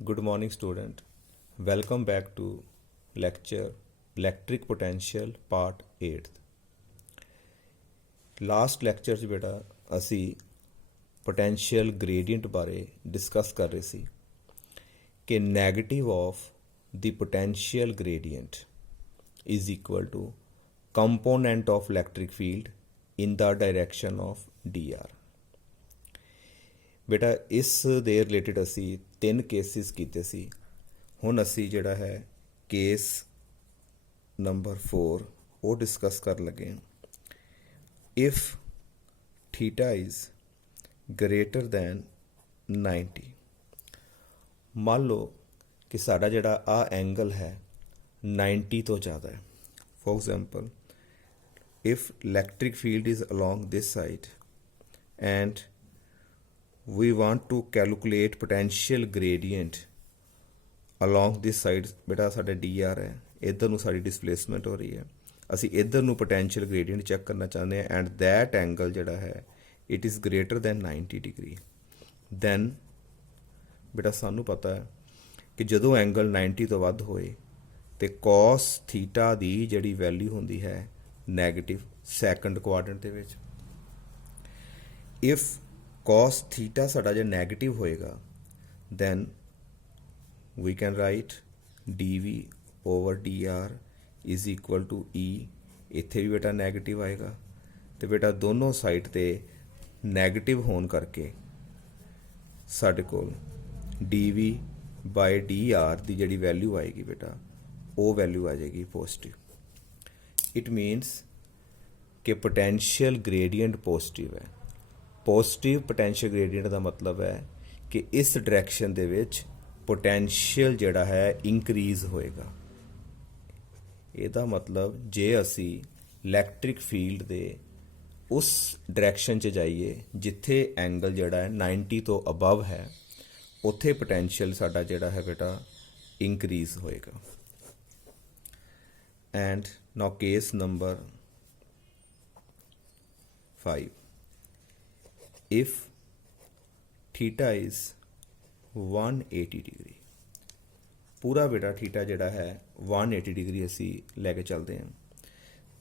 Good morning, student. Welcome back to lecture Electric Potential Part 8th. Last lecture 'ਚ ਬੇਟਾ ਅਸੀਂ potential gradient ਬਾਰੇ discuss ਕਰ ਰਹੇ ਸੀ ਕਿ negative of the potential gradient is equal to component of electric field in the direction of D R. ਬੇਟਾ ਇਸ ਦੇ ਰਿਲੇਟਡ ਅਸੀਂ 3 ਕੇਸਿਸ ਕੀਤੇ ਸੀ. ਹੁਣ ਅਸੀਂ ਜਿਹੜਾ ਹੈ ਕੇਸ ਨੰਬਰ 4 ਉਹ ਡਿਸਕਸ ਕਰਨ ਲੱਗੇ. If theta is greater then 90, ਮੰਨ ਲਓ ਕਿ ਸਾਡਾ ਜਿਹੜਾ ਆ ਐਂਗਲ ਹੈ 90 ਤੋਂ ਜ਼ਿਆਦਾ ਹੈ. For example, if electric field is along this side and we want to calculate potential gradient along this side. ਬੇਟਾ ਸਾਡਾ ਡੀ.ਆਰ ਹੈ, ਇੱਧਰ ਨੂੰ ਸਾਡੀ ਡਿਸਪਲੇਸਮੈਂਟ ਹੋ ਰਹੀ ਹੈ, ਅਸੀਂ ਇੱਧਰ ਨੂੰ potential gradient ਚੈੱਕ ਕਰਨਾ ਚਾਹੁੰਦੇ ਹਾਂ ਐਂਡ that angle ਜਿਹੜਾ ਹੈ it is greater than 90 degree. then ਬੇਟਾ ਸਾਨੂੰ ਪਤਾ ਹੈ ਕਿ ਜਦੋਂ ਐਂਗਲ 90 ਤੋਂ ਵੱਧ ਹੋਏ ਤੇ cos ਥੀਟਾ ਦੀ ਜਿਹੜੀ ਵੈਲਿਊ ਹੁੰਦੀ ਹੈ ਨੈਗੇਟਿਵ ਸੈਕੰਡ ਕੁਆਡਰੈਂਟ ਦੇ ਵਿੱਚ. ਇਫ cos theta ਸਾਡਾ ਜੇ ਨੈਗੇਟਿਵ ਹੋਏਗਾ then we can write dv over dr is equal to e. ਇੱਥੇ ਵੀ ਬੇਟਾ ਨੈਗੇਟਿਵ ਆਏਗਾ ਤੇ ਬੇਟਾ ਦੋਨੋਂ ਸਾਈਡ ਤੇ ਨੈਗੇਟਿਵ ਹੋਣ ਕਰਕੇ ਸਾਡੇ ਕੋਲ dv by dr ਦੀ ਜਿਹੜੀ ਵੈਲਿਊ ਆਏਗੀ ਬੇਟਾ ਉਹ ਵੈਲਿਊ ਆ ਜਾਏਗੀ ਪੋਜ਼ਿਟਿਵ. ਇਟ ਮੀਨਸ ਕਿ ਪੋਟੈਂਸ਼ੀਅਲ ਗ੍ਰੇਡੀਅੰਟ ਪੋਜ਼ਿਟਿਵ ਹੈ. ਪੋਜ਼ਿਟਿਵ ਪੋਟੈਂਸ਼ੀਅਲ ਗ੍ਰੇਡੀਅੰਟ ਦਾ ਮਤਲਬ ਹੈ ਕਿ ਇਸ ਡਾਇਰੈਕਸ਼ਨ ਦੇ ਵਿੱਚ ਪੋਟੈਂਸ਼ੀਅਲ ਜਿਹੜਾ ਹੈ ਇਨਕਰੀਜ਼ ਹੋਏਗਾ. ਇਹਦਾ ਮਤਲਬ ਜੇ ਅਸੀਂ ਇਲੈਕਟ੍ਰਿਕ ਫੀਲਡ ਦੇ ਉਸ ਡਾਇਰੈਕਸ਼ਨ 'ਚ ਜਾਈਏ ਜਿੱਥੇ ਐਂਗਲ ਜਿਹੜਾ ਹੈ 90 ਤੋਂ ਅਬਵ ਹੈ, ਉੱਥੇ ਪੋਟੈਂਸ਼ੀਅਲ ਸਾਡਾ ਜਿਹੜਾ ਹੈ ਬੇਟਾ ਇਨਕਰੀਜ਼ ਹੋਏਗਾ. And now case number 5. if theta is 180 degree, ਪੂਰਾ ਬੇਟਾ ਥੀਟਾ ਜਿਹੜਾ ਹੈ 180 ਡਿਗਰੀ ਅਸੀਂ ਲੈ ਕੇ ਚੱਲਦੇ ਹਾਂ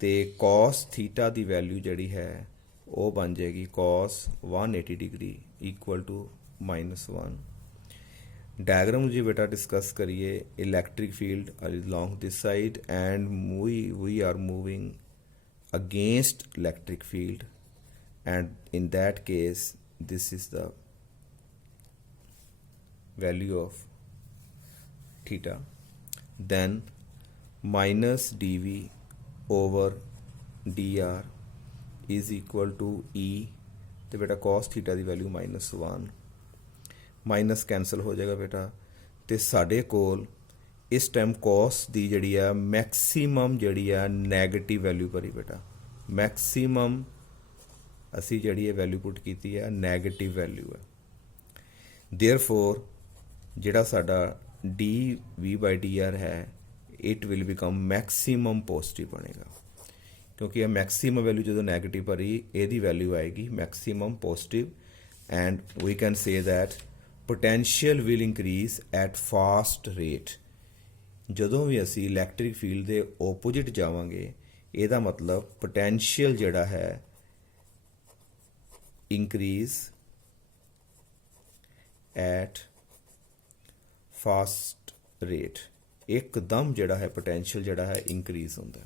ਤੇ cos ਥੀਟਾ ਦੀ ਵੈਲਿਊ ਜਿਹੜੀ ਹੈ ਉਹ ਬਣ ਜਾਏਗੀ cos 180 degree equal to -1. Diagram ਜੀ ਬੇਟਾ ਡਿਸਕਸ ਕਰੀਏ. Electric field along this side and we are moving against electric field, and in that case this is the value of theta. Then minus dv over dr is equal to e. ਤੇ ਬੇਟਾ cos theta ਦੀ value -1 minus cancel ਹੋ ਜਾਏਗਾ ਬੇਟਾ ਤੇ ਸਾਡੇ ਕੋਲ ਇਸ time cos ਦੀ ਜਿਹੜੀ ਆ ਮੈਕਸੀਮਮ ਜਿਹੜੀ ਆ ਨੈਗੇਟਿਵ ਵੈਲਿਊ ਭਰੀ ਬੇਟਾ. ਮੈਕਸੀਮਮ ਅਸੀਂ ਜਿਹੜੀ ਇਹ ਵੈਲਿਊ ਪੁੱਟ ਕੀਤੀ ਹੈ ਨੈਗੇਟਿਵ ਵੈਲਿਊ ਹੈ. ਦੇਅਰਫੋਰ ਜਿਹੜਾ ਸਾਡਾ dv/dr ਹੈ it will become maximum positive ਬਣੇਗਾ ਕਿਉਂਕਿ ਇਹ ਮੈਕਸੀਮਮ ਵੈਲਿਊ ਜਦੋਂ ਨੈਗੇਟਿਵ ਭਰੀ ਇਹਦੀ ਵੈਲਿਊ ਆਏਗੀ maximum positive. And we can say that potential will increase at fast rate. ਜਦੋਂ ਵੀ ਅਸੀਂ ਇਲੈਕਟ੍ਰਿਕ ਫੀਲਡ ਦੇ ਓਪੋਜਿਟ ਜਾਵਾਂਗੇ ਇਹਦਾ ਮਤਲਬ ਪੋਟੈਂਸ਼ੀਅਲ ਜਿਹੜਾ ਹੈ increase at fast rate. ਇੱਕਦਮ ਜਿਹੜਾ ਹੈ ਪੋਟੈਂਸ਼ੀਅਲ ਜਿਹੜਾ ਹੈ ਇਨਕਰੀਜ਼ ਹੁੰਦਾ.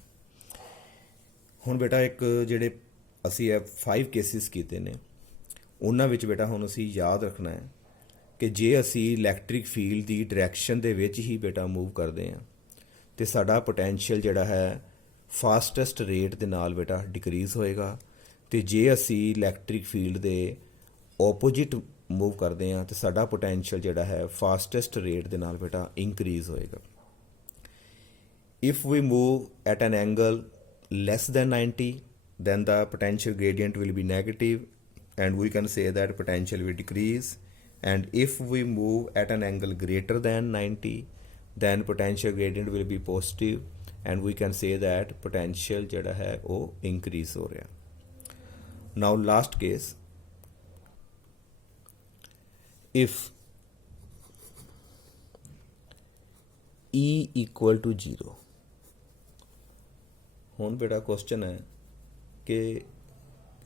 ਹੁਣ ਬੇਟਾ ਇੱਕ ਜਿਹੜੇ ਅਸੀਂ ਇਹ 5 ਕੇਸਿਸ ਕੀਤੇ ਨੇ ਉਹਨਾਂ ਵਿੱਚ ਬੇਟਾ ਹੁਣ ਅਸੀਂ ਯਾਦ ਰੱਖਣਾ ਹੈ ਕਿ ਜੇ ਅਸੀਂ ਇਲੈਕਟ੍ਰਿਕ ਫੀਲਡ ਦੀ ਡਾਇਰੈਕਸ਼ਨ ਦੇ ਵਿੱਚ ਹੀ ਬੇਟਾ ਮੂਵ ਕਰਦੇ ਹਾਂ ਤੇ ਸਾਡਾ ਪੋਟੈਂਸ਼ੀਅਲ ਜਿਹੜਾ ਹੈ ਫਾਸਟੈਸਟ ਰੇਟ ਦੇ ਨਾਲ ਬੇਟਾ ਡਿਕਰੀਜ਼ ਹੋਏਗਾ ਤੇ ਜੇ ਅਸੀਂ ਇਲੈਕਟ੍ਰਿਕ ਫੀਲਡ ਦੇ ਓਪੋਜਿਟ ਮੂਵ ਕਰਦੇ ਹਾਂ ਤੇ ਸਾਡਾ ਪੋਟੈਂਸ਼ੀਅਲ ਜਿਹੜਾ ਹੈ ਫਾਸਟੈਸਟ ਰੇਟ ਦੇ ਨਾਲ ਬੇਟਾ ਇਨਕਰੀਜ਼ ਹੋਏਗਾ. If we move at an angle less than 90 then the potential gradient will be negative and we can say that potential will decrease. And if we move at an angle greater than 90 then potential gradient will be positive and we can say that potential ਜਿਹੜਾ ਹੈ ਉਹ increase ਹੋ ਰਿਹਾ. Now last case, if E equal to 0। ਹੁਣ ਬੇਟਾ question ਹੈ ਕਿ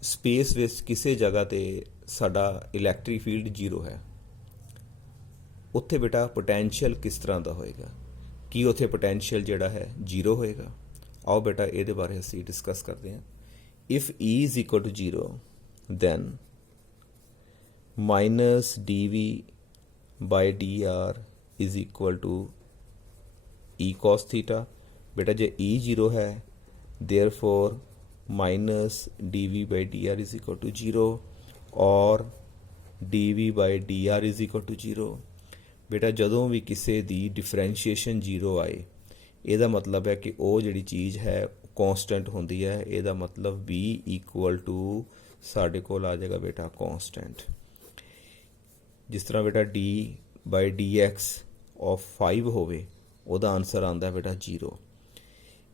space ਵਿੱਚ ਕਿਸੇ ਜਗ੍ਹਾ 'ਤੇ ਸਾਡਾ ਇਲੈਕਟ੍ਰਿਕ ਫੀਲਡ 0 ਹੈ, ਉੱਥੇ ਬੇਟਾ ਪੋਟੈਂਸ਼ੀਅਲ ਕਿਸ ਤਰ੍ਹਾਂ ਦਾ ਹੋਏਗਾ? ਕੀ ਉੱਥੇ ਪੋਟੈਂਸ਼ੀਅਲ ਜਿਹੜਾ ਹੈ 0 ਹੋਏਗਾ? ਆਓ ਬੇਟਾ ਇਹਦੇ ਬਾਰੇ ਅਸੀਂ ਡਿਸਕਸ ਕਰਦੇ ਹਾਂ। If E is equal to 0 then minus dv by dr is equal to E cos theta। बेटा जे E 0 है therefore minus dv by dr is equal to 0 और dv by dr is equal to 0। बेटा ਜਦੋਂ ਵੀ ਕਿਸੇ ਦੀ differentiation 0 ਆਏ ਇਹਦਾ ਮਤਲਬ ਹੈ ਕਿ ਉਹ ਜਿਹੜੀ ਚੀਜ਼ ਹੈ ਕੌਂਸਟੈਂਟ ਹੁੰਦੀ ਹੈ। ਇਹਦਾ ਮਤਲਬ b ਇਕੁਅਲ ਟੂ ਸਾਡੇ ਕੋਲ ਆ ਜਾਏਗਾ ਬੇਟਾ ਕੌਂਸਟੈਂਟ। ਜਿਸ ਤਰ੍ਹਾਂ ਬੇਟਾ d ਬਾਈ dx ਆਫ 5 ਹੋਵੇ ਉਹਦਾ ਆਨਸਰ ਆਉਂਦਾ ਬੇਟਾ 0।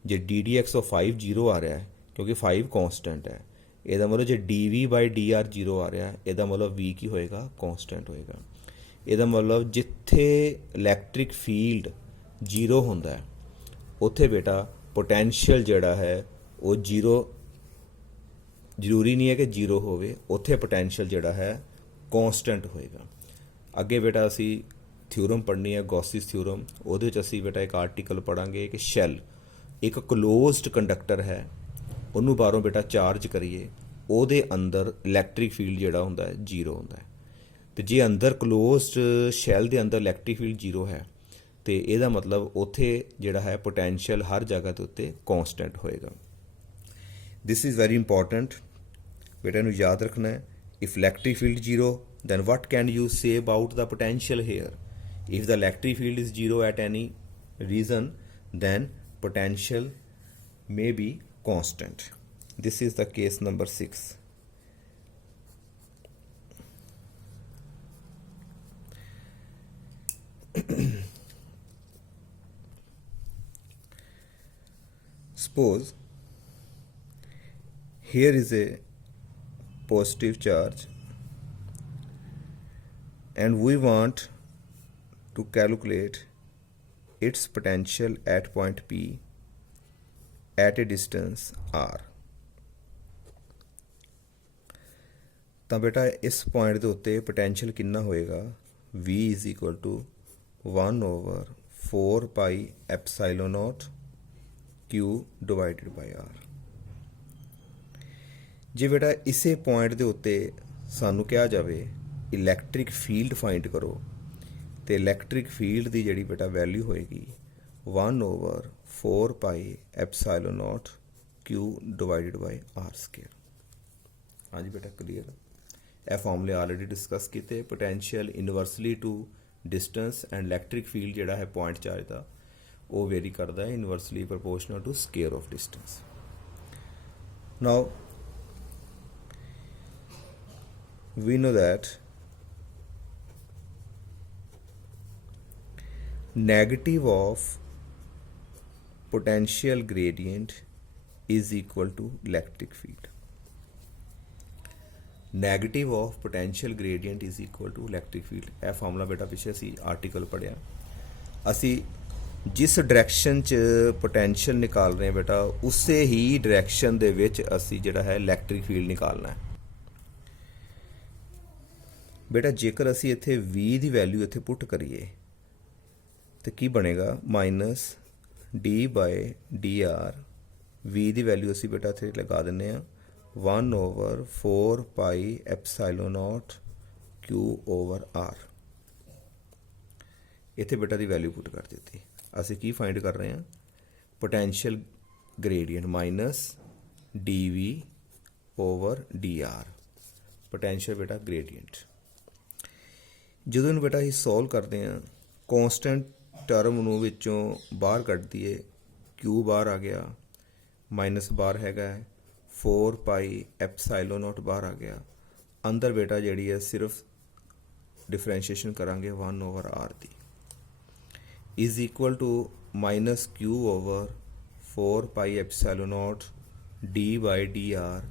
ਜੇ डी डी एक्स ਆਫ 5 0 ਆ ਰਿਹਾ ਹੈ ਕਿਉਂਕਿ 5 ਕੌਂਸਟੈਂਟ ਹੈ, ਇਹਦਾ ਮਤਲਬ ਜੇ dv ਬਾਈ dr 0 ਆ ਰਿਹਾ ਇਹਦਾ ਮਤਲਬ v ਕੀ ਹੋਏਗਾ? ਕੌਂਸਟੈਂਟ ਹੋਏਗਾ। ਇਹਦਾ ਮਤਲਬ ਜਿੱਥੇ ਇਲੈਕਟ੍ਰਿਕ ਫੀਲਡ 0 ਹੁੰਦਾ ਹੈ ਉੱਥੇ ਬੇਟਾ ਪੋਟੈਂਸ਼ੀਅਲ ਜਿਹੜਾ ਹੈ ਉਹ 0, ਜ਼ਰੂਰੀ ਨਹੀਂ ਹੈ ਕਿ 0 ਹੋਵੇ, ਉੱਥੇ ਪੋਟੈਂਸ਼ੀਅਲ ਜਿਹੜਾ ਹੈ ਕੌਂਸਟੈਂਟ ਹੋਏਗਾ। ਅੱਗੇ ਬੇਟਾ ਅਸੀਂ ਥਿਊਰਮ ਪੜ੍ਹਨੀ ਹੈ ਗੌਸਿਸ ਥਿਊਰਮ। ਉਹਦੇ ਵਿੱਚ ਅਸੀਂ ਬੇਟਾ ਇੱਕ ਆਰਟੀਕਲ ਪੜ੍ਹਾਂਗੇ ਕਿ ਸ਼ੈਲ ਇੱਕ ਕਲੋਜ਼ਡ ਕੰਡਕਟਰ ਹੈ, ਉਹਨੂੰ ਬਾਹਰੋਂ ਬੇਟਾ ਚਾਰਜ ਕਰੀਏ, ਉਹਦੇ ਅੰਦਰ ਇਲੈਕਟ੍ਰਿਕ ਫੀਲਡ ਜਿਹੜਾ ਹੁੰਦਾ ਹੈ 0 ਹੁੰਦਾ ਹੈ। ਅਤੇ ਜੇ ਅੰਦਰ ਕਲੋਜ਼ਡ ਸ਼ੈਲ ਦੇ ਅੰਦਰ ਇਲੈਕਟ੍ਰਿਕ ਫੀਲਡ 0 ਹੈ ਤੇ ਇਹਦਾ ਮਤਲਬ ਉੱਥੇ ਜਿਹੜਾ ਹੈ ਪੋਟੈਂਸ਼ੀਅਲ ਹਰ ਜਗ੍ਹਾ ਦੇ ਉੱਤੇ ਕੌਂਸਟੈਂਟ ਹੋਏਗਾ। ਦਿਸ ਇਜ਼ ਵੈਰੀ ਇੰਪੋਰਟੈਂਟ, ਬੇਟਾ ਇਹਨੂੰ ਯਾਦ ਰੱਖਣਾ ਹੈ। If electric field 0 then what can you say about the potential here? If the electric field is 0 at any reason then potential may be constant. This is the case number 6. Suppose here is a positive charge and we want to calculate its potential at point P at a distance r। ਤਾਂ ਬੇਟਾ ਇਸ point ਦੇ ਉੱਤੇ potential ਕਿੰਨਾ ਹੋਏਗਾ? v is equal to 1 over 4 pi epsilon naught q divided by r। ਜੇ ਬੇਟਾ ਇਸੇ ਪੁਆਇੰਟ ਦੇ ਉੱਤੇ ਸਾਨੂੰ ਕਿਹਾ ਜਾਵੇ ਇਲੈਕਟ੍ਰਿਕ ਫੀਲਡ ਫਾਈਂਡ ਕਰੋ ਤੇ ਇਲੈਕਟ੍ਰਿਕ ਫੀਲਡ ਦੀ ਜਿਹੜੀ ਬੇਟਾ ਵੈਲਿਊ ਹੋਏਗੀ 1 over 4 pi epsilon naught q divided by r square। ਹਾਂਜੀ ਬੇਟਾ ਕਲੀਅਰ। ਇਹ ਫਾਰਮੂਲੇ ਆਲਰੇਡੀ ਡਿਸਕਸ ਕੀਤੇ। Potential inversely to distance and electric field ਜਿਹੜਾ ਹੈ ਪੁਆਇੰਟ ਚਾਰਜ ਦਾ ਉਹ ਵੇਰੀ ਕਰਦਾ ਹੈ inversely proportional to square of distance. Now we know that negative of potential gradient is equal to electric field। negative of potential gradient is equal to electric field। ਇਹ formula ਬੇਟਾ ਪਿੱਛੇ ਅਸੀਂ article ਪੜ੍ਹਿਆ। ਅਸੀਂ ਜਿਸ direction 'ਚ potential ਨਿਕਾਲ ਰਹੇ ਹਾਂ ਬੇਟਾ ਉਸੇ ਹੀ ਡਾਇਰੈਕਸ਼ਨ ਦੇ ਵਿੱਚ ਅਸੀਂ ਜਿਹੜਾ ਹੈ ਇਲੈਕਟ੍ਰਿਕ ਫੀਲਡ ਨਿਕਾਲਣਾ ਹੈ। ਬੇਟਾ ਜੇਕਰ ਅਸੀਂ ਇੱਥੇ v ਦੀ ਵੈਲਿਊ ਇੱਥੇ ਪੁੱਟ ਕਰੀਏ ਤਾਂ ਕੀ ਬਣੇਗਾ? Minus d by d r. v ਦੀ ਵੈਲਿਊ ਅਸੀਂ ਬੇਟਾ ਇੱਥੇ ਲਗਾ ਦਿੰਦੇ ਹਾਂ 1 over 4 pi epsilon naught q over r। ਇੱਥੇ ਬੇਟਾ ਦੀ ਵੈਲਿਊ ਪੁੱਟ ਕਰ ਦਿੱਤੀ। ਅਸੀਂ ਕੀ ਫਾਈਂਡ ਕਰ ਰਹੇ ਹਾਂ? Potential gradient minus dv over dr। Potential ਬੇਟਾ ਗ੍ਰੇਡੀਅੰਟ। ਜਦੋਂ ਇਹਨੂੰ ਬੇਟਾ ਅਸੀਂ ਸੋਲਵ ਕਰਦੇ ਹਾਂ ਕੌਂਸਟੈਂਟ ਟਰਮ ਨੂੰ ਵਿੱਚੋਂ ਬਾਹਰ ਕੱਢ ਦਈਏ, q ਬਾਹਰ ਆ ਗਿਆ, ਮਾਈਨਸ ਬਾਹਰ ਹੈਗਾ 4 pi epsilon naught ਬਾਹਰ ਆ ਗਿਆ। ਅੰਦਰ ਬੇਟਾ ਜਿਹੜੀ ਹੈ ਸਿਰਫ ਡਿਫਰੈਂਸ਼ੀਏਸ਼ਨ ਕਰਾਂਗੇ 1 over r ਦੀ is equal to minus q over 4 pi epsilon naught d by dr।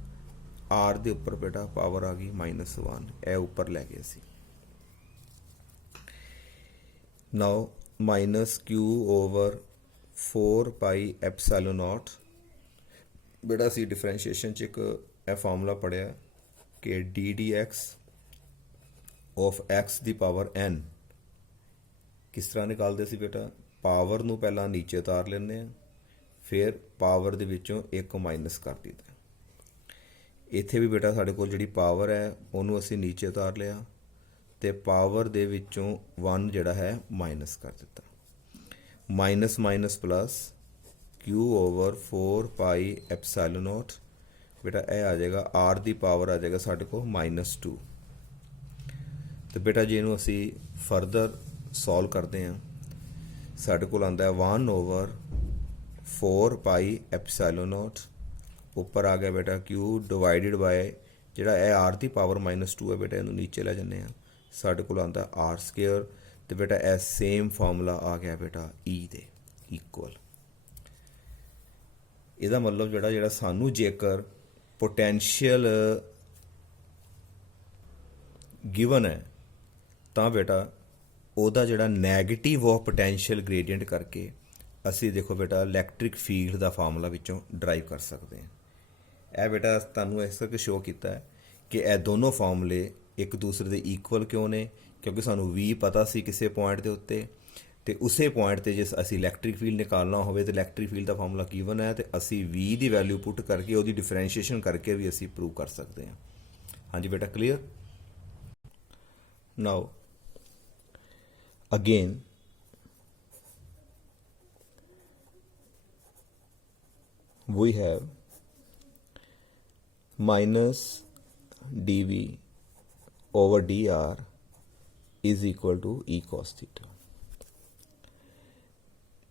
r ਦੇ ਉੱਪਰ ਬੇਟਾ ਪਾਵਰ ਆ ਗਈ -1, ਇਹ ਉੱਪਰ ਲੈ ਗਏ ਸੀ। ਨਾਓ माइनस क्यू ओवर 4πε0। बेटा असी डिफरेंशिएशन च एक यह फार्मूला पढ़िया कि D x of x the power n किस तरह निकालते सी बेटा, पावर नूं पहला नीचे उतार लेंदे आ, फिर पावर दे विचों एक माइनस कर दीदा। इत्थे भी बेटा साडे कोल जिहड़ी पावर है उहनूं असीं नीचे उतार लिया ते पावर दे विचों 1 जिहड़ा है माइनस कर दिता। Minus minus plus q over 4πε0। बेटा यह आ जाएगा आर दी पावर आ जाएगा साडे को -2। तो बेटा जी इनू असी फरदर सॉल्व करते हैं, साडे कोल आंदा है 1 ओवर 4πε0। ऊपर आ गया बेटा क्यू डिवाइडिड बाय जिहड़ा यह आर दी पावर -2 है बेटा इनू नीचे लै जन्ने आ, साडे कोल आंदा आर स्केयर। तो बेटा यह सेम फार्मूला आ गया बेटा ई दे इक्वल। ਇਹਦਾ मतलब ਜਿਹੜਾ ਸਾਨੂੰ ਜੇਕਰ पोटेंशियल गिवन है तो बेटा ਉਹਦਾ ਜਿਹੜਾ ਨੈਗੇਟਿਵ ਆਫ पोटेंशियल ग्रेडियंट करके ਅਸੀਂ देखो बेटा इलैक्ट्रिक फील्ड ਦਾ फार्मूला ਵਿੱਚੋਂ ਡਰਾਈਵ कर सकते हैं। ਇਹ बेटा ਤੁਹਾਨੂੰ ਇਸ ਕਰਕੇ ਸ਼ੋ ਕੀਤਾ ਹੈ ਕਿ ਇਹ ਦੋਨੋਂ ਫਾਰਮੂਲੇ ਇੱਕ ਦੂਸਰੇ ਦੇ ਇਕੁਅਲ ਕਿਉਂ ਨੇ, ਕਿਉਂਕਿ ਸਾਨੂੰ V ਪਤਾ ਸੀ ਕਿਸੇ ਪੁਆਇੰਟ ਦੇ ਉੱਤੇ, तो उसे पॉइंट पर जे असी इलैक्ट्रिक फील्ड निकालना हो तो इलैक्ट्रिक फील्ड का फार्मूला गिवन है, तो असी V की वैल्यू पुट करके उसकी डिफरेंशिएशन करके भी असी प्रूव कर सकते हैं। हाँ जी बेटा clear. Now again we have minus dV over dr is equal to E cos theta.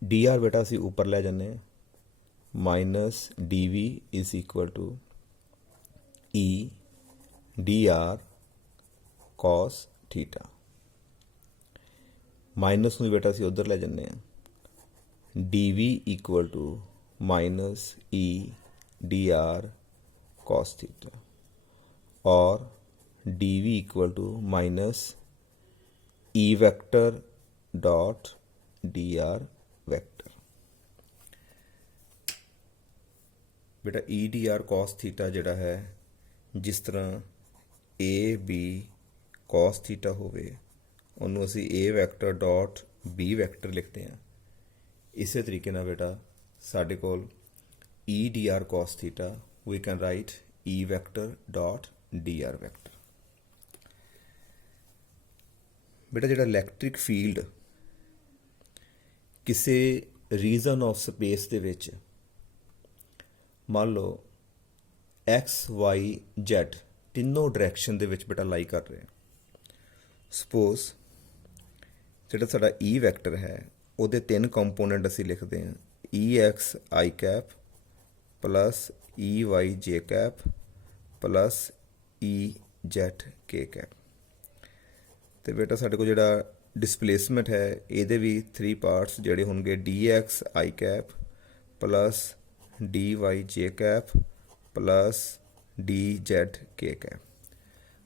D r बेटा असी ऊपर लै जाने, minus d v is equal to E d r cos theta. Minus में बेटा असी उधर लै जाने, d v equal to minus E d r cos theta और d v equal to minus E vector dot d r vector. बेटा E d r cos theta जिहड़ा है, जिस तरह ए बी कॉस थीटा होवे उन्होंने असी A vector dot B vector लिखते हैं। इस तरीके ना बेटा साडे कोल E d r cos theta we can write E vector dot d r vector. बेटा जिहड़ा इलैक्ट्रिक फील्ड किसी रीजन ऑफ स्पेस दे विच मान लो एक्स वाई जैड तीनों डायरैक्शन दे विच बेटा लाई कर रहे हैं। सपोज जिहड़ा साडा ई वैक्टर है उहदे 3 कंपोनेंट असी लिखते हैं, ई x i cap plus E y j cap plus E z k cap. तो बेटा साडे को जिहड़ा डिसप्लेसमेंट है ये भी 3 पार्ट्स जोड़े होंगे, D x i cap plus d y j cap plus d z k cap.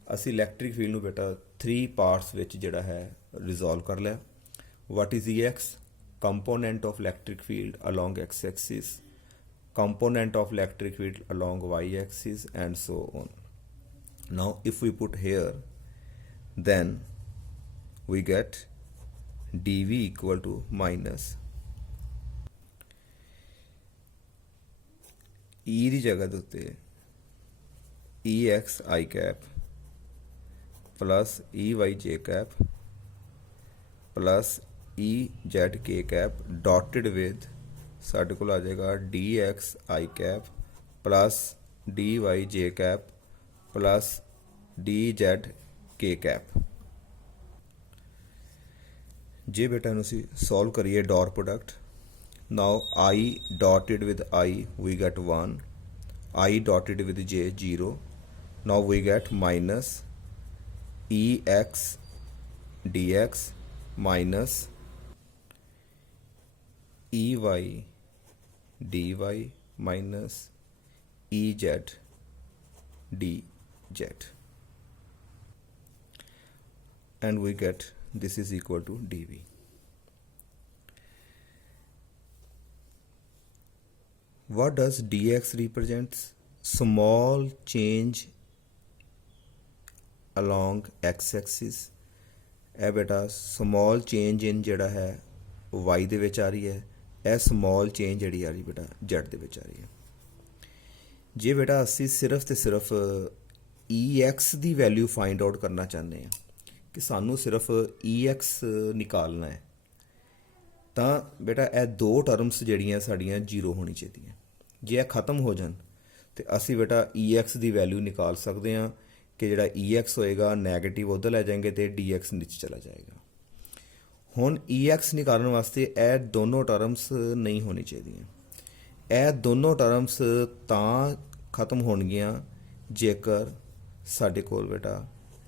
असी इलैक्ट्रिक फील्ड में बेटा 3 पार्ट्स विच जिहड़ा है रिजॉल्व कर लिया। What is E x, component of electric field along x axis, component of electric field along y axis and so on. Now if we put here then we get dv equal to minus e की जगह के उत्ते E x i cap plus E y j cap plus E z k cap dotted with साढ़े को आ जाएगा d x i cap plus d y j cap plus d z k cap. जे बेटा इनू सॉल्व करिए dot product. Now i dotted with i we get 1, i dotted with j 0। Now we get minus E x d x minus E y D Y minus E z d z, and we get this is equal to dv। what does dx represents? Small change along x axis। ਇਹ ਬੇਟਾ small change ਇਨ ਜਿਹੜਾ ਹੈ y ਦੇ ਵਿੱਚ ਆ ਰਹੀ ਹੈ, ਇਹ ਸਮੋਲ ਚੇਂਜ ਜਿਹੜੀ ਆ ਰਹੀ ਬੇਟਾ z ਦੇ ਵਿੱਚ ਆ ਰਹੀ ਹੈ। ਜੇ ਬੇਟਾ ਅਸੀਂ ਸਿਰਫ ਤੇ ਸਿਰਫ ex ਦੀ ਵੈਲਿਊ ਫਾਈਂਡ ਆਊਟ ਕਰਨਾ ਚਾਹੁੰਦੇ ਹਾਂ ਕਿ ਸਾਨੂੰ ਸਿਰਫ ex ਨਿਕਾਲਣਾ ਹੈ, ਤਾਂ ਬੇਟਾ ਇਹ ਦੋ ਟਰਮਸ ਜਿਹੜੀਆਂ ਸਾਡੀਆਂ ਜ਼ੀਰੋ ਹੋਣੀ ਚਾਹੀਦੀਆਂ। ਜੇ ਇਹ ਖਤਮ ਹੋ ਜਾਣ ਤਾਂ ਅਸੀਂ ਬੇਟਾ ex ਦੀ ਵੈਲਿਊ ਨਿਕਾਲ ਸਕਦੇ ਹਾਂ ਕਿ ਜਿਹੜਾ ex ਹੋਏਗਾ ਨੈਗੇਟਿਵ ਉੱਧਰ ਲੈ ਜਾਏंगे ਤੇ dx ਨੀਚੇ ਚਲਾ ਜਾਏਗਾ। ਹੁਣ ex ਨਿਕਾਲਣ ਵਾਸਤੇ ਇਹ ਦੋਨੋਂ ਟਰਮਸ ਨਹੀਂ ਹੋਣੀ ਚਾਹੀਦੀਆਂ। ਇਹ ਦੋਨੋਂ ਟਰਮਸ ਤਾਂ ਖਤਮ ਹੋਣਗੀਆਂ ਜੇਕਰ ਸਾਡੇ ਕੋਲ ਬੇਟਾ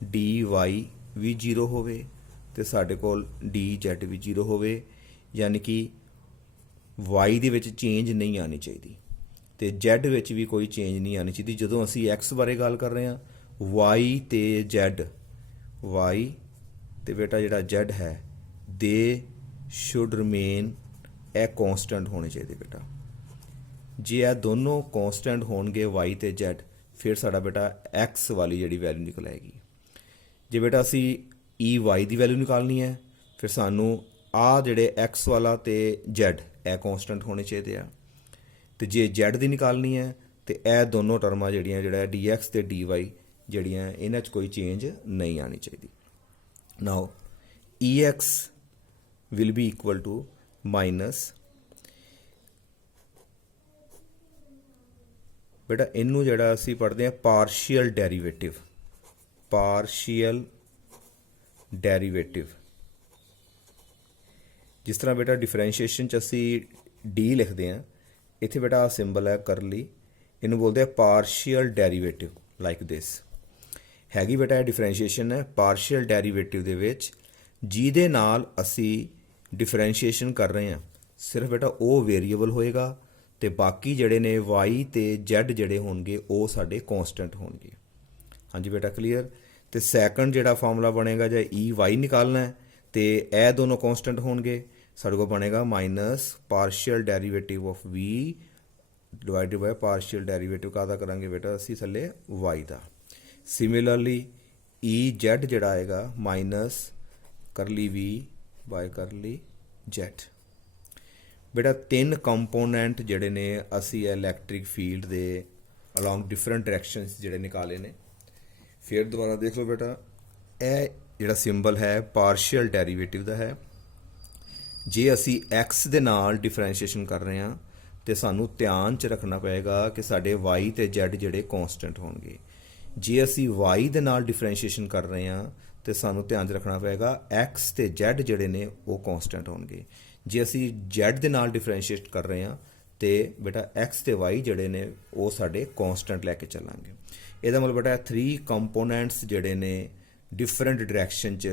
dy ਵੀ ਜ਼ੀਰੋ ਹੋਵੇ ਤੇ ਸਾਡੇ ਕੋਲ dz ਵੀ ਜ਼ੀਰੋ ਹੋਵੇ, ਯਾਨੀ ਕਿ y ਦੇ ਵਿੱਚ ਚੇਂਜ ਨਹੀਂ ਆਉਣੀ ਚਾਹੀਦੀ ਤੇ z ਵਿੱਚ ਵੀ ਕੋਈ ਚੇਂਜ ਨਹੀਂ ਆਉਣੀ ਚਾਹੀਦੀ। ਜਦੋਂ ਅਸੀਂ x ਬਾਰੇ ਗੱਲ ਕਰ ਰਹੇ ਹਾਂ, y ਤੇ z, y ਤੇ ਬੇਟਾ ਜਿਹੜਾ z ਹੈ ਦੇ ਸ਼ੁੱਡ ਰਿਮੇਨ, ਇਹ ਕੌਂਸਟੈਂਟ ਹੋਣੇ ਚਾਹੀਦੇ ਬੇਟਾ। ਜੇ ਇਹ ਦੋਨੋਂ ਕੌਂਸਟੈਂਟ ਹੋਣਗੇ y ਤੇ z, ਫਿਰ ਸਾਡਾ ਬੇਟਾ x ਵਾਲੀ ਜਿਹੜੀ ਵੈਲਿਊ ਨਿਕਲ ਆਏਗੀ। ਜੇ ਬੇਟਾ ਅਸੀਂ ey ਦੀ ਵੈਲਿਊ ਨਿਕਾਲਣੀ ਹੈ, ਫਿਰ ਸਾਨੂੰ ਆਹ ਜਿਹੜੇ x ਵਾਲਾ ਤੇ z ਇਹ ਕੌਂਸਟੈਂਟ ਹੋਣੇ ਚਾਹੀਦੇ ਆ, ਤੇ ਜੇ z ਦੀ ਨਿਕਾਲਣੀ ਹੈ ਤੇ ਇਹ ਦੋਨੋਂ ਟਰਮਾਂ ਜਿਹੜਾ dx ਤੇ dy ਜਿਹੜੀਆਂ ਇਹਨਾਂ 'ਚ ਕੋਈ ਚੇਂਜ ਨਹੀਂ ਆਉਣੀ ਚਾਹੀਦੀ। ਨਾਓ ex will be equal to minus, ਬੇਟਾ ਇਹਨੂੰ ਜਿਹੜਾ ਅਸੀਂ ਪੜ੍ਹਦੇ ਹਾਂ ਪਾਰਸ਼ੀਅਲ ਡੈਰੀਵੇਟਿਵ, ਪਾਰਸ਼ੀਅਲ ਡੈਰੀਵੇਟਿਵ। ਜਿਸ ਤਰ੍ਹਾਂ ਬੇਟਾ ਡਿਫਰੈਂਸ਼ੀਏਸ਼ਨ 'ਚ ਅਸੀਂ ਡੀ ਲਿਖਦੇ ਹਾਂ, ਇੱਥੇ ਬੇਟਾ ਆਹ ਸਿੰਬਲ ਹੈ ਕਰਲੀ, ਇਹਨੂੰ ਬੋਲਦੇ ਆ ਪਾਰਸ਼ੀਅਲ ਡੈਰੀਵੇਟਿਵ, ਲਾਈਕ ਦਿਸ। ਹੈਗੀ ਬੇਟਾ ਇਹ ਡਿਫਰੈਂਸ਼ੀਏਸ਼ਨ ਹੈ ਪਾਰਸ਼ੀਅਲ ਡੈਰੀਵੇਟਿਵ ਦੇ ਵਿੱਚ, ਜਿਹਦੇ ਨਾਲ ਅਸੀਂ ਡਿਫਰੈਂਸ਼ੀਏਸ਼ਨ ਕਰ ਰਹੇ ਹਾਂ ਸਿਰਫ ਬੇਟਾ ਉਹ ਵੇਰੀਏਬਲ ਹੋਏਗਾ ਤੇ ਬਾਕੀ ਜਿਹੜੇ ਨੇ y ਤੇ z ਜਿਹੜੇ ਹੋਣਗੇ ਉਹ ਸਾਡੇ ਕੌਂਸਟੈਂਟ ਹੋਣਗੇ। ਹਾਂਜੀ ਬੇਟਾ ਕਲੀਅਰ। ਤੇ ਸੈਕੰਡ ਜਿਹੜਾ ਫਾਰਮੂਲਾ ਬਣੇਗਾ, ਜੇ ey ਨਿਕਾਲਣਾ ਹੈ ਤੇ ਇਹ ਦੋਨੋਂ ਕੌਂਸਟੈਂਟ ਹੋਣਗੇ, ਸਾਡੇ ਕੋਲ ਬਣੇਗਾ minus partial derivative of v divided by partial derivative ਕਾਹਦਾ ਕਰਾਂਗੇ ਬੇਟਾ ਅਸੀਂ ਥੱਲੇ y ਦਾ। ਸਿਮਿਲਰਲੀ ez ਜਿਹੜਾ ਆਏਗਾ ਮਾਈਨਸ ਕਰਲੀ v ਬਾਈ ਕਰਲੀ z। ਬੇਟਾ ਤਿੰਨ ਕੰਪੋਨੈਂਟ ਜਿਹੜੇ ਨੇ ਅਸੀਂ ਇਲੈਕਟ੍ਰਿਕ ਫੀਲਡ ਦੇ ਅਲੋਂਗ ਡਿਫਰੈਂਟ ਡਾਇਰੈਕਸ਼ਨਸ ਜਿਹੜੇ ਨਿਕਾਲੇ ਨੇ। ਫਿਰ ਦੁਬਾਰਾ ਦੇਖ ਲਓ ਬੇਟਾ, ਇਹ ਜਿਹੜਾ ਸਿੰਬਲ ਹੈ ਪਾਰਸ਼ੀਅਲ ਡੈਰੀਵੇਟਿਵ ਦਾ ਹੈ। ਜੇ ਅਸੀਂ x ਦੇ ਨਾਲ ਡਿਫਰੈਂਸ਼ੀਏਸ਼ਨ ਕਰ ਰਹੇ ਹਾਂ ਤੇ ਸਾਨੂੰ ਧਿਆਨ 'ਚ ਰੱਖਣਾ ਪਏਗਾ ਕਿ ਸਾਡੇ y ਤੇ z ਜਿਹੜੇ ਕੌਂਸਟੈਂਟ ਹੋਣਗੇ। ਜੇ ਅਸੀਂ y ਦੇ ਨਾਲ ਡਿਫਰੈਂਸ਼ੀਏਸ਼ਨ ਕਰ ਰਹੇ ਹਾਂ ਤੇ ਸਾਨੂੰ ਧਿਆਨ 'ਚ ਰੱਖਣਾ ਪਏਗਾ x ਤੇ z ਜਿਹੜੇ ਨੇ ਉਹ ਕੌਂਸਟੈਂਟ ਹੋਣਗੇ। ਜੇ ਅਸੀਂ z ਦੇ ਨਾਲ ਡਿਫਰੈਂਸ਼ੀਏਟ ਕਰ ਰਹੇ ਹਾਂ ਤੇ ਬੇਟਾ x ਤੇ y ਜਿਹੜੇ ਨੇ ਉਹ ਸਾਡੇ ਕੌਂਸਟੈਂਟ ਲੈ ਕੇ ਚੱਲਾਂਗੇ। ਇਹਦਾ ਮਤਲਬ ਬੇਟਾ 3 ਕੰਪੋਨੈਂਟਸ ਜਿਹੜੇ ਨੇ ਡਿਫਰੈਂਟ ਡਾਇਰੈਕਸ਼ਨ 'ਚ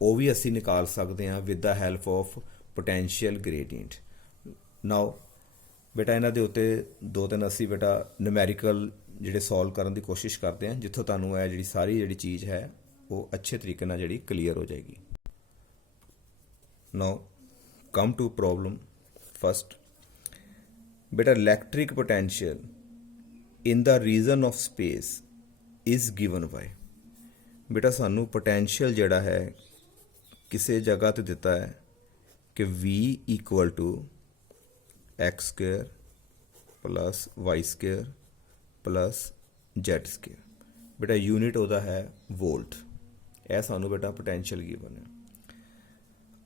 ਉਹ ਵੀ ਅਸੀਂ ਨਿਕਾਲ ਸਕਦੇ ਹਾਂ with the help of potential gradient. Now ਬੇਟਾ ਇਹਨਾਂ ਦੇ ਉੱਤੇ ਦੋ ਤਿੰਨ ਅਸੀਂ ਬੇਟਾ ਨਿਊਮੈਰੀਕਲ ਜਿਹੜੇ ਸੋਲਵ ਕਰਨ ਦੀ ਕੋਸ਼ਿਸ਼ ਕਰਦੇ ਹਾਂ, ਜਿੱਥੋਂ ਤੁਹਾਨੂੰ ਇਹ ਜਿਹੜੀ ਸਾਰੀ ਜਿਹੜੀ ਚੀਜ਼ ਹੈ ਉਹ ਅੱਛੇ ਤਰੀਕੇ ਨਾਲ ਜਿਹੜੀ ਕਲੀਅਰ ਹੋ ਜਾਏਗੀ। ਨਾਓ come to problem first. Beta electric potential in the region of space is given by, beta ਸਾਨੂੰ potential ਜਿਹੜਾ ਹੈ ਕਿਸੇ ਜਗ੍ਹਾ ਤੇ ਦਿੱਤਾ ਹੈ ਕਿ v equal to x square plus y square plus z square। ਬੇਟਾ ਯੂਨਿਟ ਉਹਦਾ ਹੈ ਵੋਲਟ। ਇਹ ਸਾਨੂੰ ਬੇਟਾ potential given ਹੈ।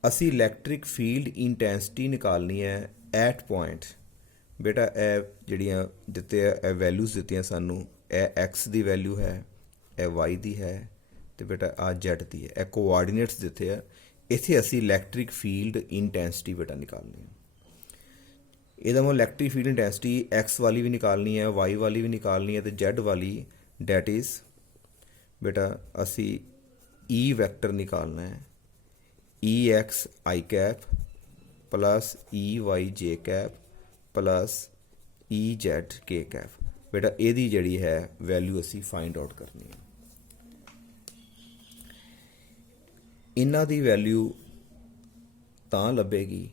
ਅਸੀਂ ਇਲੈਕਟ੍ਰਿਕ ਫੀਲਡ ਇੰਟੈਂਸਿਟੀ ਨਿਕਾਲਣੀ ਹੈ ਐਟ ਪੁਆਇੰਟ। ਬੇਟਾ ਇਹ ਜਿਹੜੀਆਂ ਦਿੱਤੇ ਇਹ ਵੈਲਿਊਜ਼ ਦਿੱਤੀਆਂ ਸਾਨੂੰ, ਇਹ x ਦੀ ਵੈਲਿਊ ਹੈ, ਇਹ y ਦੀ ਹੈ ਤੇ ਬੇਟਾ ਆ z ਦੀ ਹੈ। ਇਹ ਕੋਆਰਡੀਨੇਟਸ ਦਿੱਤੇ ਆ। ਇੱਥੇ ਅਸੀਂ ਇਲੈਕਟ੍ਰਿਕ ਫੀਲਡ ਇੰਟੈਂਸਿਟੀ ਬੇਟਾ ਨਿਕਾਲਣੀ ਹੈ। ਇਹਦਾ ਮਤਲਬ ਇਲੈਕਟ੍ਰਿਕ ਫੀਲਡ ਇੰਟੈਂਸਿਟੀ x ਵਾਲੀ ਵੀ ਨਿਕਾਲਣੀ ਹੈ, y ਵਾਲੀ ਵੀ ਨਿਕਾਲਣੀ ਹੈ ਤੇ z ਵਾਲੀ, ਡੈਟ ਇਜ਼ ਬੇਟਾ ਅਸੀਂ E ਵੈਕਟਰ ਨਿਕਾਲਣਾ ਹੈ, ex i cap plus ey j cap plus ez k cap। ਬੇਟਾ ਇਹਦੀ ਜਿਹੜੀ ਹੈ ਵੈਲਿਊ ਅਸੀਂ ਫਾਈਂਡ ਆਊਟ ਕਰਨੀ ਹੈ। ਇਹਨਾਂ ਦੀ ਵੈਲਿਊ ਤਾਂ ਲੱਭੇਗੀ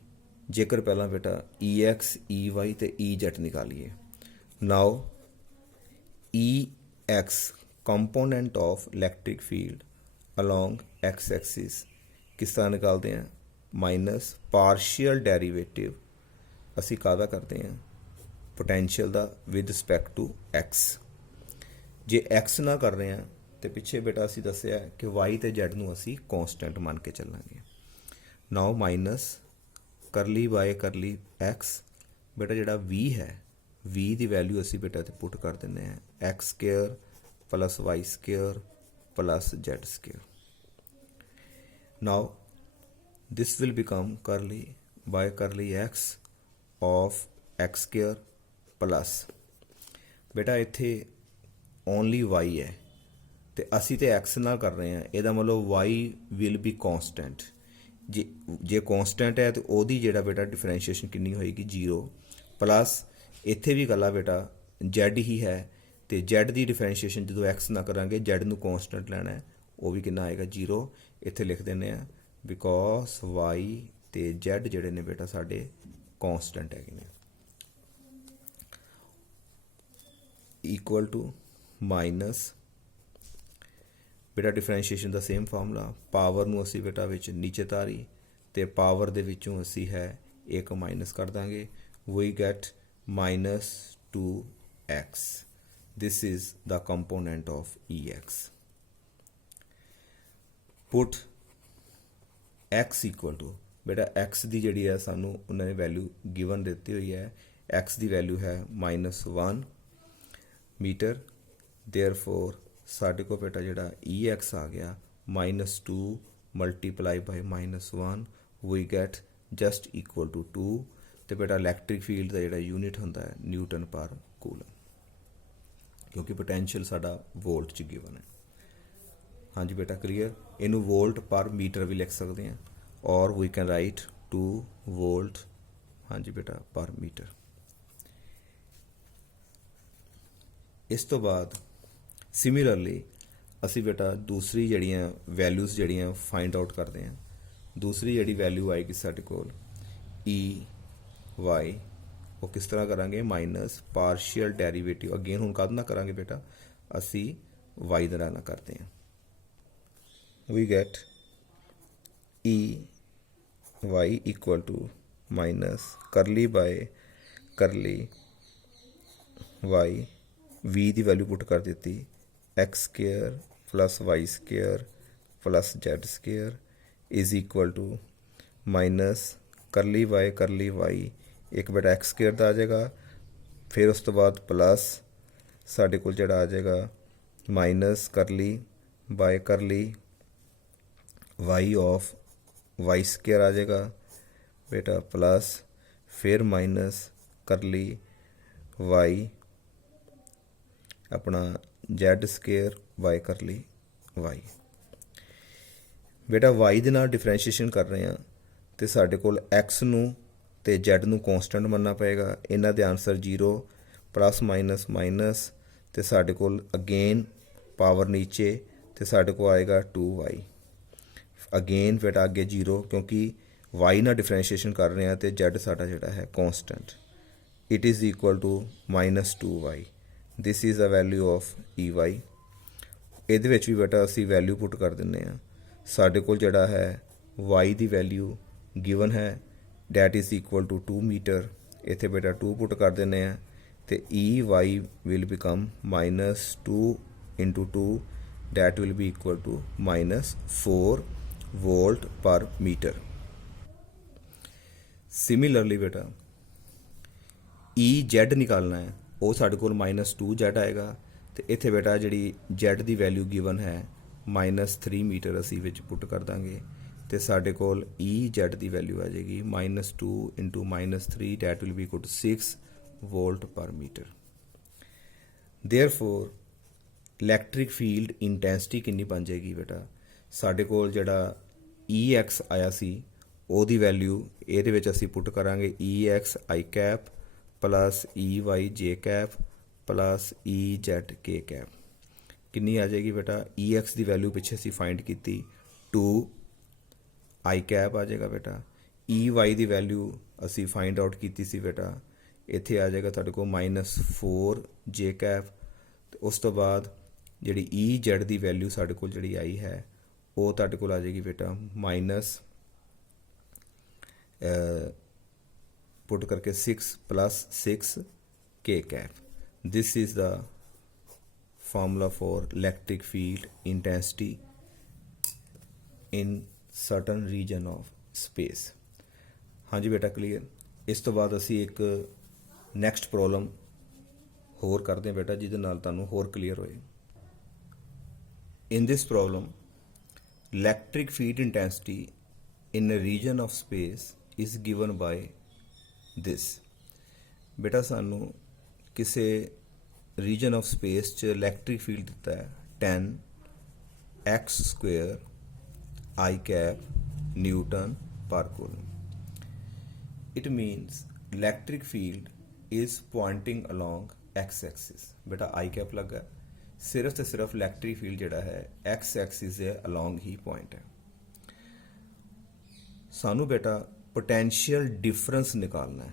ਜੇਕਰ ਪਹਿਲਾਂ ਬੇਟਾ ex ey ਤੇ ez ਨਿਕਾਲੀਏ। Now EX component of electric field along x axis ਕਿਸ ਤਰ੍ਹਾਂ ਨਿਕਾਲਦੇ ਹਾਂ? ਮਾਈਨਸ ਪਾਰਸ਼ੀਅਲ ਡੈਰੀਵੇਟਿਵ ਅਸੀਂ ਕਾਹਦਾ ਕਰਦੇ ਹਾਂ? ਪੋਟੈਂਸ਼ੀਅਲ ਦਾ ਵਿਦ ਰਿਸਪੈਕਟ ਟੂ x। ਜੇ x ਨਾ ਕਰ ਰਹੇ ਹਾਂ ਤੇ ਪਿੱਛੇ ਬੇਟਾ ਅਸੀਂ ਦੱਸਿਆ ਕਿ y ਤੇ z ਨੂੰ ਅਸੀਂ ਕੌਂਸਟੈਂਟ ਮੰਨ ਕੇ ਚੱਲਾਂਗੇ। ਨਾਓ minus curly by curly x, ਬੇਟਾ ਜਿਹੜਾ v ਹੈ v ਦੀ ਵੈਲਿਊ ਅਸੀਂ ਬੇਟਾ ਤੇ ਪੁੱਟ ਕਰ ਦਿੰਦੇ ਹਾਂ x square plus y square plus z square. Now this will become curly by curly x of x square plus ਬੇਟਾ ਇੱਥੇ ਓਨਲੀ y ਹੈ ਤੇ ਅਸੀਂ ਤੇ x ਨਾਲ ਕਰ ਰਹੇ ਹਾਂ, ਇਹਦਾ ਮਤਲਬ y will be constant। ਜੇ ਕੌਂਸਟੈਂਟ ਹੈ ਤੇ ਉਹਦੀ ਜਿਹੜਾ ਬੇਟਾ ਡਿਫਰੈਂਸ਼ੀਏਸ਼ਨ ਕਿੰਨੀ ਹੋਏਗੀ? 0 ਪਲੱਸ ਇੱਥੇ ਵੀ ਗੱਲਾਂ ਬੇਟਾ z ਹੀ ਹੈ ਤੇ z ਦੀ ਡਿਫਰੈਂਸ਼ੀਏਸ਼ਨ ਜਦੋਂ x ਨਾ ਕਰਾਂਗੇ z ਨੂੰ ਕੌਂਸਟੈਂਟ ਲੈਣਾ ਹੈ, ਉਹ ਵੀ ਕਿੰਨਾ ਆਏਗਾ? 0। ਇੱਥੇ ਲਿਖ ਦਿੰਦੇ ਆ ਬਿਕੋਜ਼ y ਤੇ z ਜਿਹੜੇ ਨੇ ਬੇਟਾ ਸਾਡੇ ਕੌਂਸਟੈਂਟ ਹੈਗੇ ਨੇ। ਇਕੁਅਲ ਟੂ ਮਾਈਨਸ ਬੇਟਾ ਡਿਫਰੈਂਸ਼ੀਏਸ਼ਨ ਦਾ ਸੇਮ ਫਾਰਮੂਲਾ, ਪਾਵਰ ਨੂੰ ਅਸੀਂ ਬੇਟਾ ਵਿੱਚ ਨੀਚੇ ਤਾਰੀ ਤੇ ਪਾਵਰ ਦੇ ਵਿੱਚੋਂ ਅਸੀਂ ਹੈ 1 ਮਾਈਨਸ ਕਰ ਦਾਂਗੇ। We get minus 2x। This is the component of EX। Put x equal to ਬੇਟਾ x ਦੀ ਜਿਹੜੀ ਹੈ ਸਾਨੂੰ ਉਹਨਾਂ ਨੇ ਵੈਲਿਊ ਗਿਵਨ ਦਿੱਤੀ ਹੋਈ ਹੈ। x ਦੀ ਵੈਲਿਊ ਹੈ -1 ਮੀਟਰ। ਦੇਅਰਫੋਰ ਸਾਡੇ ਕੋਲ ਬੇਟਾ ਜਿਹੜਾ EX ਆ ਗਿਆ -2 multiply by -1 we get just equal to 2। ਤੇ ਬੇਟਾ ਇਲੈਕਟ੍ਰਿਕ ਫੀਲਡ ਦਾ ਜਿਹੜਾ ਯੂਨਿਟ ਹੁੰਦਾ ਹੈ ਨਿਊਟਨ ਪਰ ਕੂਲਮ, ਕਿਉਂਕਿ ਪੋਟੈਂਸ਼ੀਅਲ ਸਾਡਾ ਵੋਲਟ 'ਚ ਗਿਵਨ ਹੈ। ਹਾਂਜੀ ਬੇਟਾ ਕਲੀਅਰ। ਇਹਨੂੰ ਵੋਲਟ ਪਰ ਮੀਟਰ ਵੀ ਲਿਖ ਸਕਦੇ ਹਾਂ ਔਰ ਵੀ ਕੈਨ ਰਾਈਟ 2 ਵੋਲਟ ਹਾਂਜੀ ਬੇਟਾ ਪਰ ਮੀਟਰ। ਇਸ ਤੋਂ ਬਾਅਦ ਸਿਮਿਲਰਲੀ ਅਸੀਂ ਬੇਟਾ ਦੂਸਰੀ ਜਿਹੜੀਆਂ ਵੈਲਿਊਜ਼ ਜਿਹੜੀਆਂ ਫਾਈਂਡ ਆਊਟ ਕਰਦੇ ਹਾਂ। ਦੂਸਰੀ ਜਿਹੜੀ ਵੈਲਿਊ ਆਏਗੀ ਸਾਡੇ ਕੋਲ EY, ਉਹ ਕਿਸ ਤਰ੍ਹਾਂ ਕਰਾਂਗੇ? ਮਾਈਨਸ ਪਾਰਸ਼ੀਅਲ ਡੈਰੀਵੇਟਿਵ ਅਗੇਨ ਹੁਣ ਕਦ ਨਾ ਕਰਾਂਗੇ ਬੇਟਾ? ਅਸੀਂ y ਦੇ ਨਾਲ ਕਰਦੇ ਹਾਂ। we get EY equal to minus curly by curly y, v ਦੀ ਵੈਲਿਊ ਪੁੱਟ ਕਰ ਦਿੱਤੀ x square plus y square plus z square is equal to minus curly y, ਇੱਕ ਬੇਟਾ x ਸਕੇਅਰ ਦਾ ਆ ਜਾਏਗਾ, ਫਿਰ ਉਸ ਤੋਂ ਬਾਅਦ ਪਲਸ ਸਾਡੇ ਕੋਲ ਜਿਹੜਾ ਆ ਜਾਏਗਾ minus curly by curly y of y square आ जाएगा बेटा प्लस फिर माइनस करली y अपना z square y curly y। बेटा y ਦੇ ਨਾਲ ਡਿਫਰੈਂਸ਼ੀਏਸ਼ਨ ਕਰ ਰਹੇ ਹਾਂ ਤੇ ਸਾਡੇ ਕੋਲ x ਨੂੰ ਤੇ z ਨੂੰ ਕੌਂਸਟੈਂਟ ਮੰਨਣਾ ਪਏਗਾ। ਇਹਨਾਂ ਦੇ ਆਨਸਰ 0 ਪਲੱਸ ਮਾਈਨਸ ਮਾਈਨਸ ਤੇ ਸਾਡੇ ਕੋਲ ਅਗੇਨ ਪਾਵਰ ਨੀਚੇ ਤੇ ਸਾਡੇ ਕੋਲ ਆਏਗਾ 2y। ਅਗੇਨ ਬੇਟਾ ਅੱਗੇ 0 ਕਿਉਂਕਿ y ਨਾਲ ਡਿਫਰੈਂਸ਼ੀਏਸ਼ਨ ਕਰ ਰਹੇ ਹਾਂ ਤੇ z ਸਾਡਾ ਜਿਹੜਾ ਹੈ constant. It is equal to -2y। This is a value of EY। ਇਹਦੇ ਵਿੱਚ ਵੀ ਬੇਟਾ ਅਸੀਂ ਵੈਲਿਊ ਪੁੱਟ ਕਰ ਦਿੰਦੇ ਹਾਂ। ਸਾਡੇ ਕੋਲ ਜਿਹੜਾ ਹੈ y ਦੀ ਵੈਲਿਊ ਗਿਵਨ ਹੈ that is equal to 2 meter. ਇੱਥੇ ਬੇਟਾ 2 ਪੁੱਟ ਕਰ ਦਿੰਦੇ ਹਾਂ ਤੇ EY will become -2 into 2 that will be equal to -4 volt per meter. Similarly बेटा EZ निकालना है, वो साढ़े कोल -2Z आएगा तो इत्थे बेटा जी Z की वैल्यू गिवन है -3 मीटर असी विच पुट कर देंगे तो साढ़े कोल EZ की वैल्यू आ जाएगी -2 into -3 that will be equal to 6 volt per meter. Therefore electric field intensity कितनी बन जाएगी बेटा? ਸਾਡੇ ਕੋਲ ਜਿਹੜਾ EX ਆਇਆ ਸੀ ਉਹਦੀ ਵੈਲਿਊ ਇਹਦੇ ਵਿੱਚ ਅਸੀਂ ਪੁੱਟ ਕਰਾਂਗੇ EX I cap plus EY J cap plus EZ K cap. ਕਿੰਨੀ ਆ ਜਾਏਗੀ ਬੇਟਾ? EX ਦੀ ਵੈਲਿਊ ਪਿੱਛੇ ਅਸੀਂ ਫਾਈਂਡ ਕੀਤੀ 2 I ਕੈਪ ਆ ਜਾਏਗਾ ਬੇਟਾ। EY ਦੀ ਵੈਲਿਊ ਅਸੀਂ ਫਾਈਂਡ ਆਊਟ ਕੀਤੀ ਸੀ ਬੇਟਾ, ਇੱਥੇ ਆ ਜਾਏਗਾ ਤੁਹਾਡੇ ਕੋਲ -4 j ਤੇ ਉਸ ਤੋਂ ਬਾਅਦ ਜਿਹੜੀ ਈ ਜ਼ੈਡ ਦੀ ਵੈਲਿਊ ਸਾਡੇ ਕੋਲ ਜਿਹੜੀ ਆਈ ਹੈ ਉਹ ਤੁਹਾਡੇ ਕੋਲ ਆ ਜਾਏਗੀ ਬੇਟਾ ਮਾਈਨਸ पुट करके 6 + 6 k. This is the formula for electric field intensity in certain region of space. हाँ जी बेटा क्लीयर। इस तो बाद असी एक नैक्सट प्रॉब्लम होर करते हैं बेटा जिहदे नाल तुहानूं होर क्लीयर होए। In this problem, electric field intensity in a region of space is given by this। बेटा सानू किसी रीजन ऑफ स्पेस च इलैक्ट्रिक फील्ड दिता है 10 x² I Newton per coulomb। It means electric field is pointing along x axis। बेटा I लगा सिर्फ तो सिर्फ इलैक्ट्रिक फील्ड जिहड़ा है x axis के along ही पॉइंट है। सानू बेटा पोटेंशियल डिफरेंस निकालना है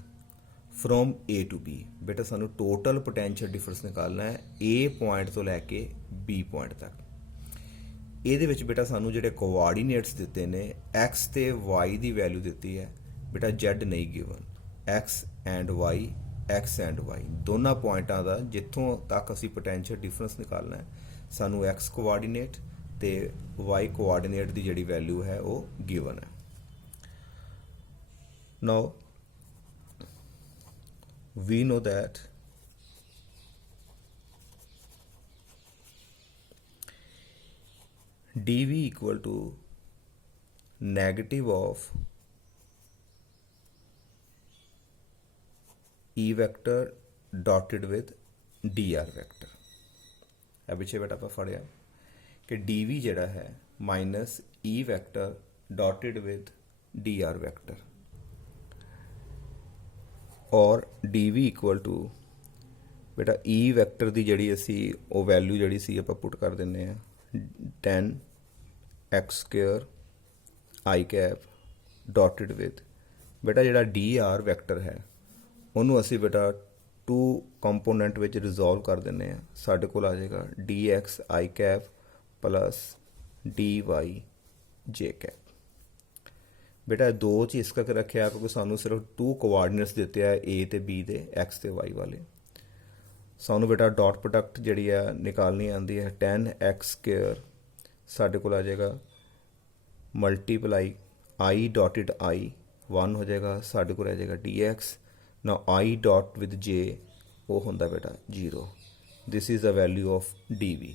फ्रॉम ए टू बी। बेटा सानू टोटल पोटेंशियल डिफरेंस निकालना है ए पॉइंट तो लैके बी पॉइंट तक। ये बेटा सानू जिहड़े कोआर्डीनेट्स दिते ने एक्स ते वाई दी वैल्यू दिती है बेटा जेड नहीं गिवन। एक्स एंड वाई दोनों पॉइंटां दा जिथों तक असी पोटेंशियल डिफरेंस निकालना है सानू एक्स कोआर्डीनेट ते वाई कोआर्डीनेट दी जिहड़ी वैल्यू है वो गिवन है। Now we know that dV equal to negative of E vector dotted with dr vector। अब पिछे बेटा आप फड़िया कि dV जड़ा है minus E vector dotted with dr vector और dV इक्वल टू बेटा E वैक्टर की जी असी वो वैल्यू जी आप पुट कर दें 10 x² I डॉटेड विद बेटा जोड़ा dr वैक्टर है उन्होंने असी बेटा 2 कंपोनेंट में रिजोल्व कर दें साढ़े को आ जाएगा dx I plus dy j। बेटा दो च इस करके रखे क्योंकि सानू सिर्फ 2 कोआर्डीनेट्स दिते हैं ए ते बी दे एक्स ते वाई वाले। सानू बेटा डॉट प्रोडक्ट जी निकालनी आती है 10 x² साढ़े को आ जाएगा मल्टीप्लाई आई डॉटेड आई 1 हो जाएगा साढ़े को रह जाएगा dx ना आई डॉट विद जे वो होंदा बेटा 0। This is the value of dv।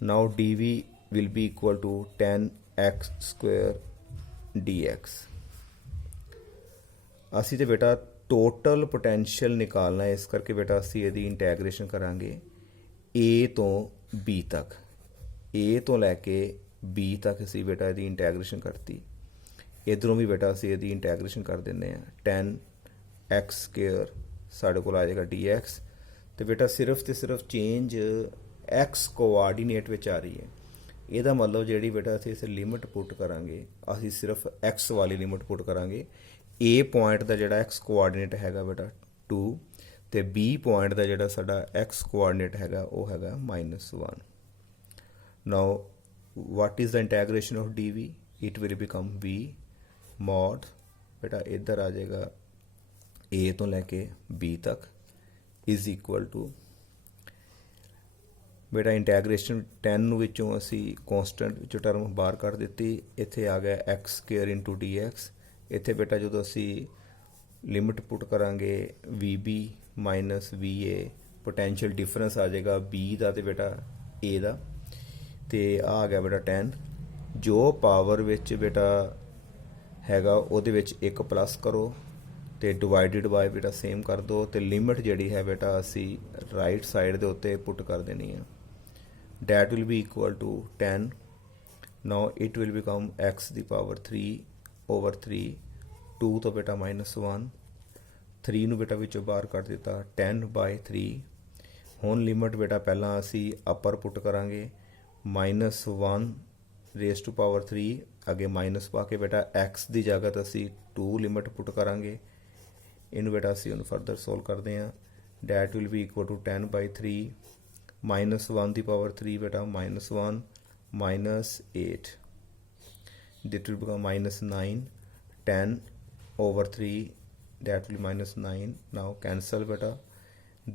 Now dv will be equal to 10 x² dx। असी तो बेटा टोटल पोटेंशियल निकालना है इस करके बेटा असी यदि इंटैग्रेशन करांगे ए तो बी तक, ए तो लैके बी तक असी बेटा यदि इंटैग्रेशन करती। इधरों भी बेटा असी यदि इंटैग्रेशन कर दें 10 x² साढ़े को आ जाएगा dx। तो बेटा सिर्फ तो सिर्फ चेंज x कोआर्डीनेट में आ रही है। ਇਹਦਾ मतलब ਜਿਹੜੀ बेटा ਅਸੀਂ इस लिमिट पुट करांगे ਅਸੀਂ सिर्फ x वाली लिमिट पुट करांगे। ए पॉइंट का ਜਿਹੜਾ x कोआर्डीनेट हैगा बेटा 2 ਤੇ b पॉइंट का ਜਿਹੜਾ ਸਾਡਾ x कोआर्डीनेट हैगा ਉਹ हैगा -1। Now what is the integration of dv? It will become v mod बेटा इधर आ जाएगा a तो लैके b तक इज़ इक्वल टू बेटा इंटैग्रेशन 10 विचों असी कॉन्सटेंट विचों टर्म बाहर कर दी। इत्थे आ गया x² इंटू dx। इत्थे बेटा जो असी लिमिट पुट करांगे vb minus va potential difference आ जाएगा b का तो बेटा a का तो आ गया बेटा 10 जो पावर विच बेटा हैगा उहदे विच 1 प्लस करो तो डिवाइडेड बाय बेटा सेम कर दो तो लिमिट जिहड़ी है बेटा असी राइट साइड के उत्ते पुट कर देनी है। That will be equal to 10। Now it will become x the power 3/3 2 तो बेटा -1 3 ਨੂੰ बेटा विचों बाहर कर दिता 10/3। हुण लिमिट बेटा पहला असी अपर पुट करांगे -1 रेज़ टू पावर 3 अगे माइनस पा के बेटा x की जगह तो असी 2 लिमिट पुट करांगे। ਇਹਨੂੰ ਬੇਟਾ ਅਸੀਂ ਉਹਨੂੰ ਫਰਦਰ ਸੋਲਵ ਕਰਦੇ ਹਾਂ। That will be equal to 10/3 minus 1 ਦੀ ਪਾਵਰ 3 ਬੇਟਾ -1 -8 that will become -9 10/3 that will be -9 now cancel beta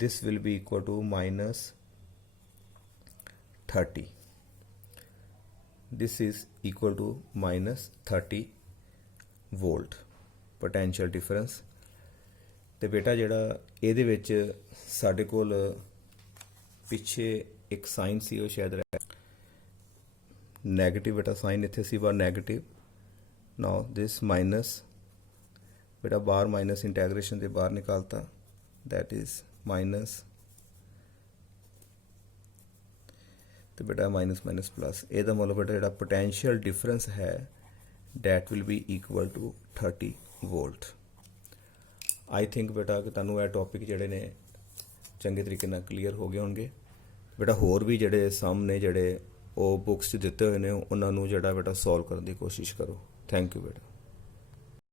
this will be equal to -30 this is equal to -30 volt potential difference. ਤੇ ਬੇਟਾ ਜਿਹੜਾ ਇਹਦੇ ਵਿੱਚ ਸਾਡੇ ਕੋਲ ਪਿੱਛੇ ਇੱਕ ਸਾਈਨ ਸੀ ਉਹ ਸ਼ਾਇਦ ਨੈਗੇਟਿਵ ਬੇਟਾ ਸਾਈਨ ਇੱਥੇ ਸੀ ਵਾ ਨੈਗੇਟਿਵ। ਨਾਓ ਦਿਸ ਮਾਈਨਸ ਬੇਟਾ ਬਾਹਰ ਮਾਈਨਸ ਇੰਟੈਗਰੇਸ਼ਨ ਦੇ ਬਾਹਰ ਨਿਕਾਲਤਾ that is minus ਤੇ ਬੇਟਾ ਮਾਈਨਸ ਮਾਈਨਸ ਪਲੱਸ। ਇਹਦਾ ਮਤਲਬ ਬੇਟਾ ਜਿਹੜਾ ਪੋਟੈਂਸ਼ੀਅਲ ਡਿਫਰੈਂਸ ਹੈ that will be equal to 30 volt. I think ਬੇਟਾ ਕਿ ਤੁਹਾਨੂੰ ਇਹ ਟੌਪਿਕ ਜਿਹੜੇ ਨੇ ਚੰਗੇ ਤਰੀਕੇ ਨਾਲ ਕਲੀਅਰ ਹੋ ਗਏ ਹੋਣਗੇ। ਬੇਟਾ ਹੋਰ ਵੀ ਜਿਹੜੇ ਸਾਹਮਣੇ ਜਿਹੜੇ ਉਹ ਬੁੱਕਸ 'ਚ ਦਿੱਤੇ ਹੋਏ ਨੇ ਉਹਨਾਂ ਨੂੰ ਜਿਹੜਾ ਬੇਟਾ ਸੋਲਵ ਕਰਨ ਦੀ ਕੋਸ਼ਿਸ਼ ਕਰੋ। ਥੈਂਕ ਯੂ ਬੇਟਾ।